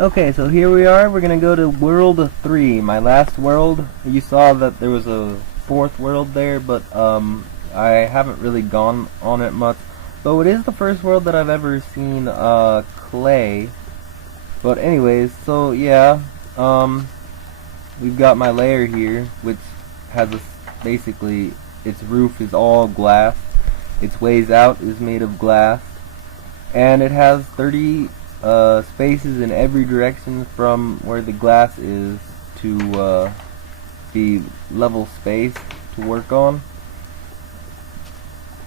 Okay, so here we are. We're gonna go to World 3, my last world. You saw that there was a fourth world there, but I haven't really gone on it much. Though it is the first world that I've ever seen clay. But anyways, so yeah, we've got my layer here, which has basically its roof is all glass. Its ways out is made of glass, and it has 30 spaces in every direction from where the glass is to the level space to work on.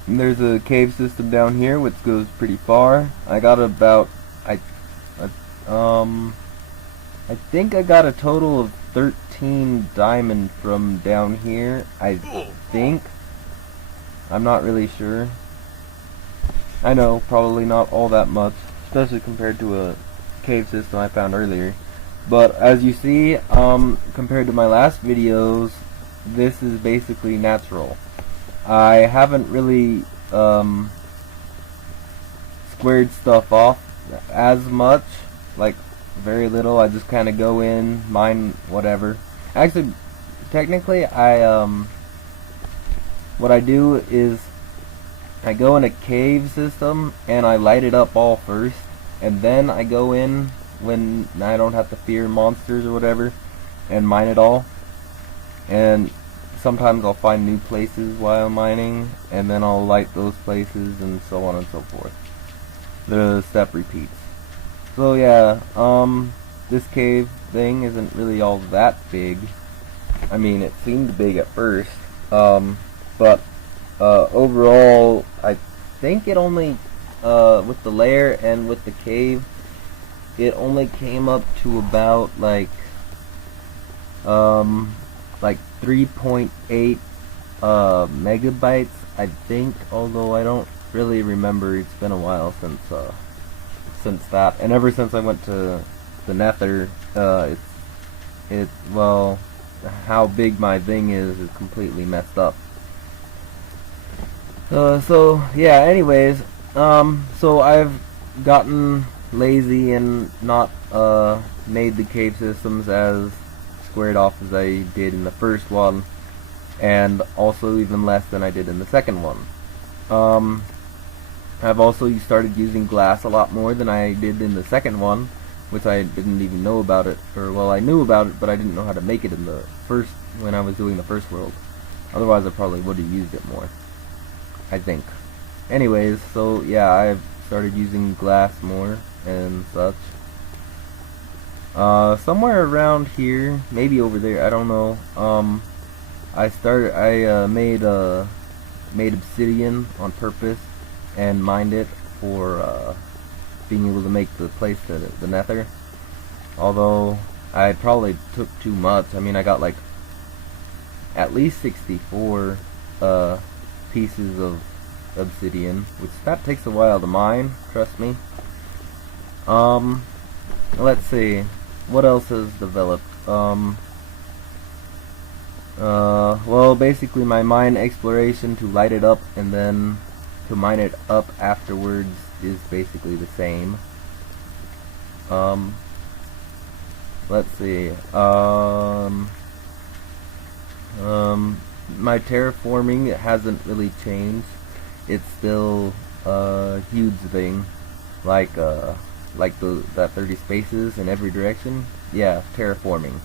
And there's a cave system down here which goes pretty far. I got about I think I got a total of 13 diamond from down here. I think. I'm not really sure. I know, probably not all that much, especially compared to a cave system I found earlier. But as you see, compared to my last videos, this is basically natural. I haven't really squared stuff off as much, like very little. I just kind of go in, mine whatever. Actually, technically, what I do is I go in a cave system and I light it up all first, and then I go in when I don't have to fear monsters or whatever and mine it all. And sometimes I'll find new places while mining, and then I'll light those places, and so on and so forth. The step repeats. So yeah, this cave thing isn't really all that big. I mean, it seemed big at first, but overall, I think it only, with the layer and with the cave, it only came up to about like 3.8 megabytes, I think. Although I don't really remember. It's been a while since that, and ever since I went to the Nether, well, how big my thing is completely messed up. So yeah, anyways, so I've gotten lazy and not made the cave systems as squared off as I did in the first one, and also even less than I did in the second one. I've also started using glass a lot more than I did in the second one, which I didn't even know about it, or well, I knew about it, but I didn't know how to make it in the first, when I was doing the first world. Otherwise I probably would have used it more, I think. Anyways, so yeah, I've started using glass more and such. Somewhere around here, maybe over there, I don't know. I made obsidian on purpose and mined it for being able to make the place to the Nether. Although I probably took too much. I mean, I got like at least 64 pieces of obsidian, which that takes a while to mine, trust me. Let's see, what else has developed? Well, basically my mine exploration to light it up and then to mine it up afterwards is basically the same. Let's see, my terraforming hasn't really changed. It's still a huge thing, like that 30 spaces in every direction. Yeah, terraforming.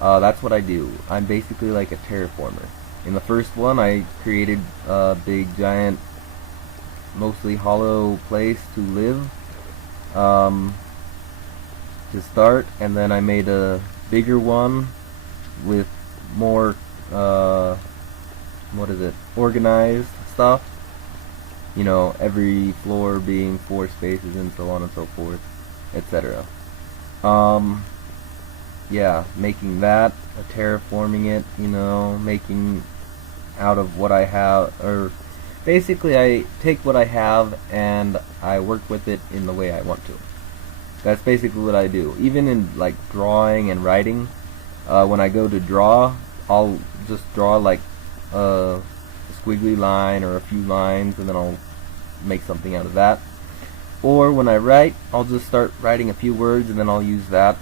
That's what I do. I'm basically like a terraformer. In the first one, I created a big, giant, mostly hollow place to live, to start, and then I made a bigger one with more, organized stuff. You know, every floor being 4 spaces and so on and so forth, etc. Yeah, making that, terraforming it, you know, making out of what I have, or basically I take what I have and I work with it in the way I want to. That's basically what I do. Even in like drawing and writing, when I go to draw, I'll just draw like squiggly line or a few lines, and then I'll make something out of that. Or when I write, I'll just start writing a few words and then I'll use that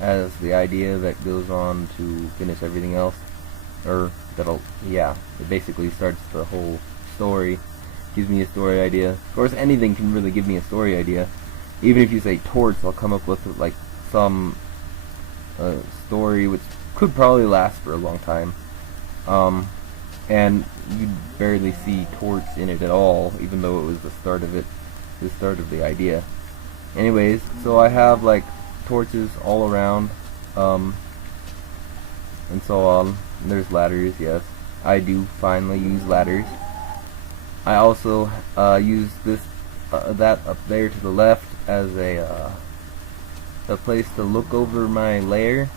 as the idea that goes on to finish everything else. Or yeah, it basically starts the whole story, gives me a story idea. Of course, anything can really give me a story idea. Even if you say torch, I'll come up with like some story which could probably last for a long time. And you'd barely see torch in it at all, even though it was the start of it, the start of the idea. Anyways, so I have like torches all around, and so on. And there's ladders, yes. I do finally use ladders. I also use this that up there to the left as a place to look over my lair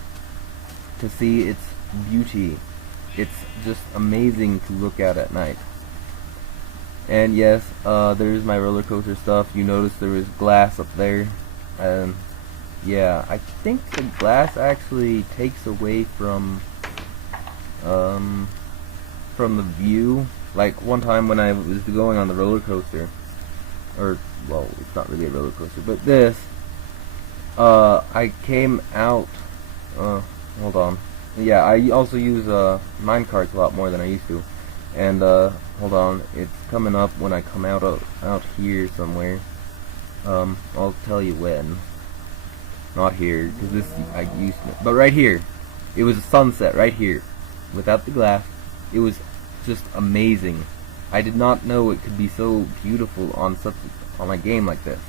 to see its beauty. It's just amazing to look at night. And yes, there's my roller coaster stuff. You notice there was glass up there, and yeah, I think the glass actually takes away from the view. Like one time when I was going on the roller coaster, or well, it's not really a roller coaster, but this, I came out. Hold on. Yeah, I also use minecarts a lot more than I used to. And hold on, it's coming up when I come out here somewhere. I'll tell you when. Not here, because this I used to, but right here. It was a sunset right here, without the glass. It was just amazing. I did not know it could be so beautiful on a game like this.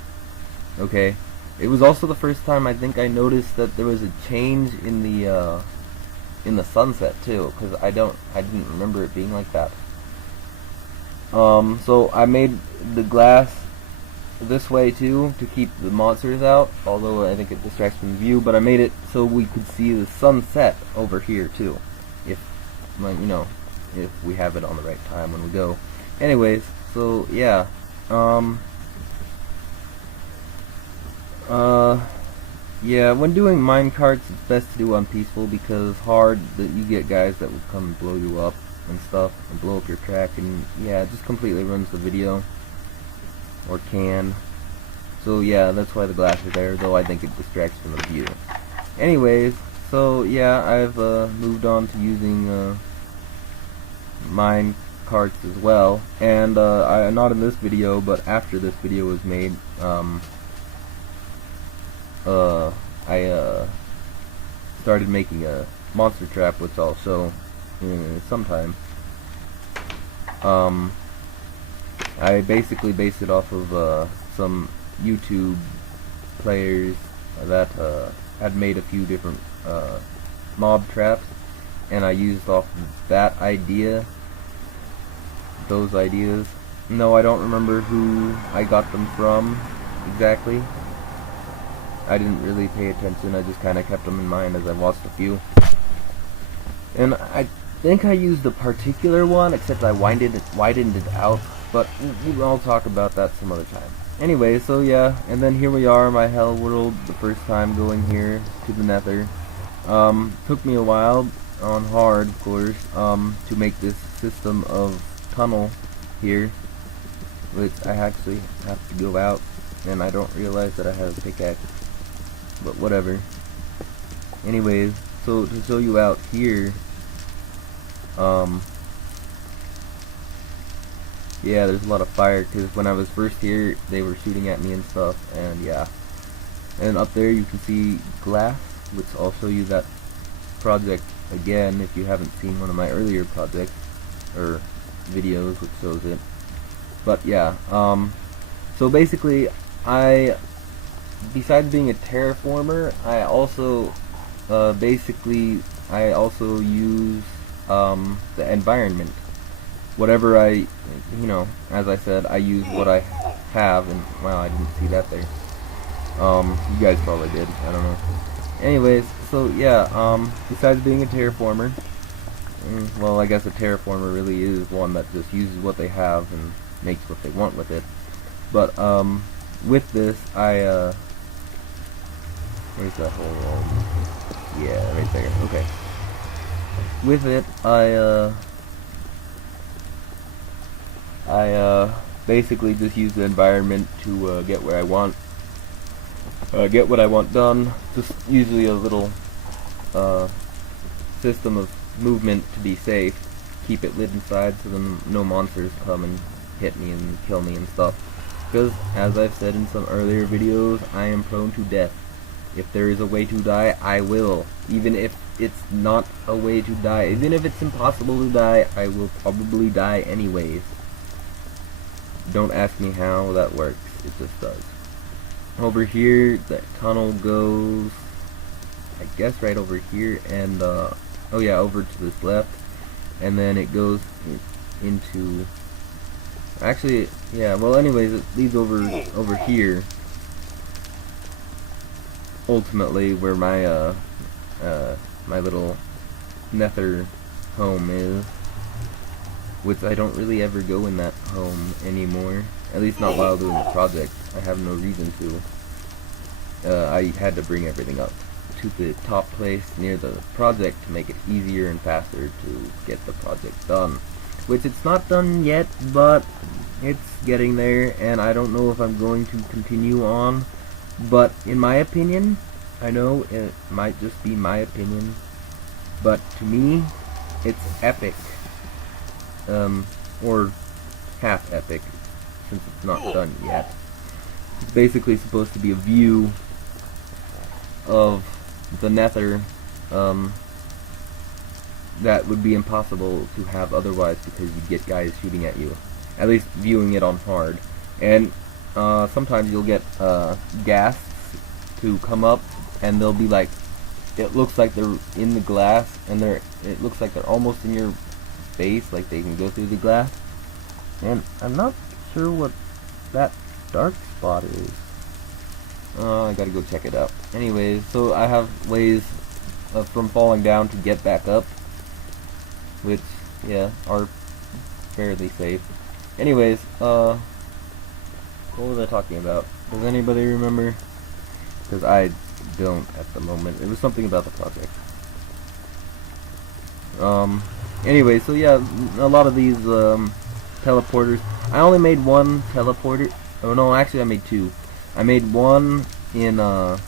Okay, it was also the first time I think I noticed that there was a change in the sunset too, because I didn't remember it being like that. So I made the glass this way too to keep the monsters out, although I think it distracts from the view, but I made it so we could see the sunset over here too, if we have it on the right time when we go. Anyways, so yeah, yeah, when doing minecarts, it's best to do on peaceful, because hard that you get guys that will come and blow you up and stuff, and blow up your track, and yeah, it just completely ruins the video, or can. So yeah, that's why the glass is there, though I think it distracts from the view. Anyways, so yeah, I've moved on to using minecarts as well, and not in this video, but after this video was made, I started making a monster trap, which I'll show sometime. I basically based it off of some YouTube players that had made a few different mob traps, and I used off of that idea, those ideas. No, I don't remember who I got them from exactly. I didn't really pay attention, I just kind of kept them in mind as I watched a few. And I think I used a particular one, except I widened it out, but I'll talk about that some other time. Anyway, so yeah, and then here we are, my hell world, the first time going here to the Nether. Took me a while, on hard of course, to make this system of tunnel here, which I actually have to go out, and I don't realize that I have a pickaxe. But whatever. Anyways, so to show you out here, yeah, there's a lot of fire, because when I was first here, they were shooting at me and stuff, and yeah. And up there you can see glass, which I'll show you that project again if you haven't seen one of my earlier projects, or videos which shows it. But yeah, so basically, besides being a terraformer, I also use the environment. Whatever as I said, I use what I have, and wow, I didn't see that there. You guys probably did, I don't know. Anyways, so yeah, besides being a terraformer, well, I guess a terraformer really is one that just uses what they have and makes what they want with it. But with this, where's that hole? Yeah, right there. Okay. With it, I basically just use the environment to get where I want. Get what I want done. Just usually a little system of movement to be safe. Keep it lit inside so then no monsters come and hit me and kill me and stuff. Because, as I've said in some earlier videos, I am prone to death. If there is a way to die, I will. Even if it's not a way to die, even if it's impossible to die, I will probably die anyways. Don't ask me how that works, it just does. Over here, that tunnel goes, I guess right over here, and, oh yeah, over to this left. And then it goes into, actually, yeah, well anyways, it leads over here, ultimately, where my, my little Nether home is, which I don't really ever go in that home anymore, at least not while doing the project. I have no reason to. I had to bring everything up to the top place near the project to make it easier and faster to get the project done. Which it's not done yet, but it's getting there, and I don't know if I'm going to continue on. But in my opinion, I know it might just be my opinion, but to me, it's epic. Or half epic, since it's not done yet. It's basically supposed to be a view of the Nether that would be impossible to have otherwise, because you get guys shooting at you. At least viewing it on hard. And sometimes you'll get ghasts to come up, and they'll be like, it looks like they're in the glass, and it looks like they're almost in your face, like they can go through the glass. And I'm not sure what that dark spot is. I gotta go check it out. Anyways, so I have ways from falling down to get back up, which, yeah, are fairly safe. Anyways, what was I talking about? Does anybody remember? Because I don't at the moment. It was something about the project. Anyway, so yeah, a lot of these teleporters. I only made one teleporter. Oh no, actually I made two. I made one in the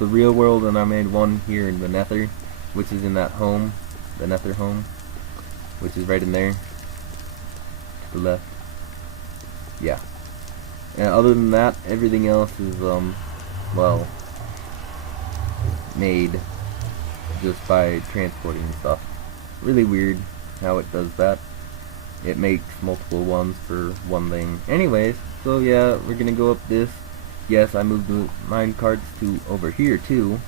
real world, and I made one here in the Nether, which is in that home, the Nether home, which is right in there to the left. Yeah. And other than that, everything else is well, made just by transporting stuff. Really weird how it does that. It makes multiple ones for one thing. Anyways, so yeah, we're gonna go up this. Yes, I moved the minecarts to over here too.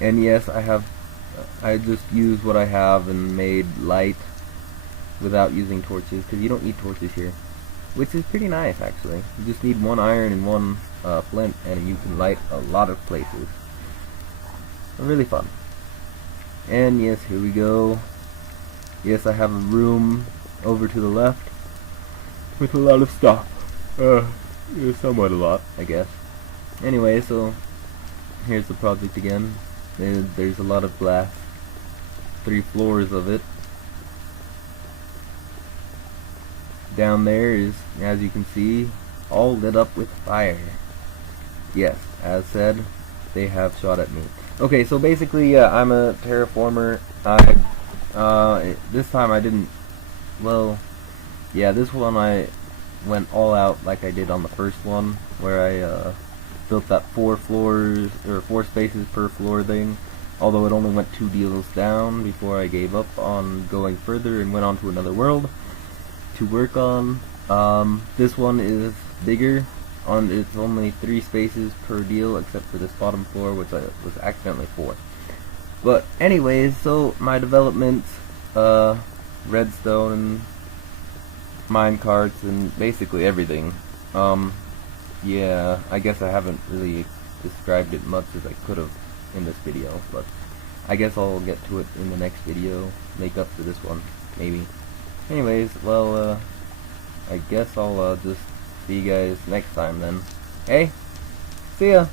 And yes, I just used what I have and made light without using torches, because you don't need torches here. Which is pretty nice, actually. You just need one iron and one flint, and you can light a lot of places. Really fun. And yes, here we go. Yes, I have a room over to the left with a lot of stuff. Somewhat a lot, I guess. Anyway, so here's the project again. There's a lot of glass. 3 floors of it. Down there is, as you can see, all lit up with fire. Yes, as said, they have shot at me. Okay, so basically, yeah, I'm a terraformer. This time I didn't, well, yeah, this one I went all out like I did on the first one, where I built that 4 floors, or 4 spaces per floor thing, although it only went 2 deals down before I gave up on going further and went on to another world to work on. This one is bigger. It's only 3 spaces per deal, except for this bottom floor, which was accidentally 4. But anyways, so my developments, redstone, minecarts, and basically everything. Yeah, I guess I haven't really described it much as I could have in this video, but I guess I'll get to it in the next video, make up for this one, maybe. Anyways, well, I guess I'll just see you guys next time then. Hey, see ya!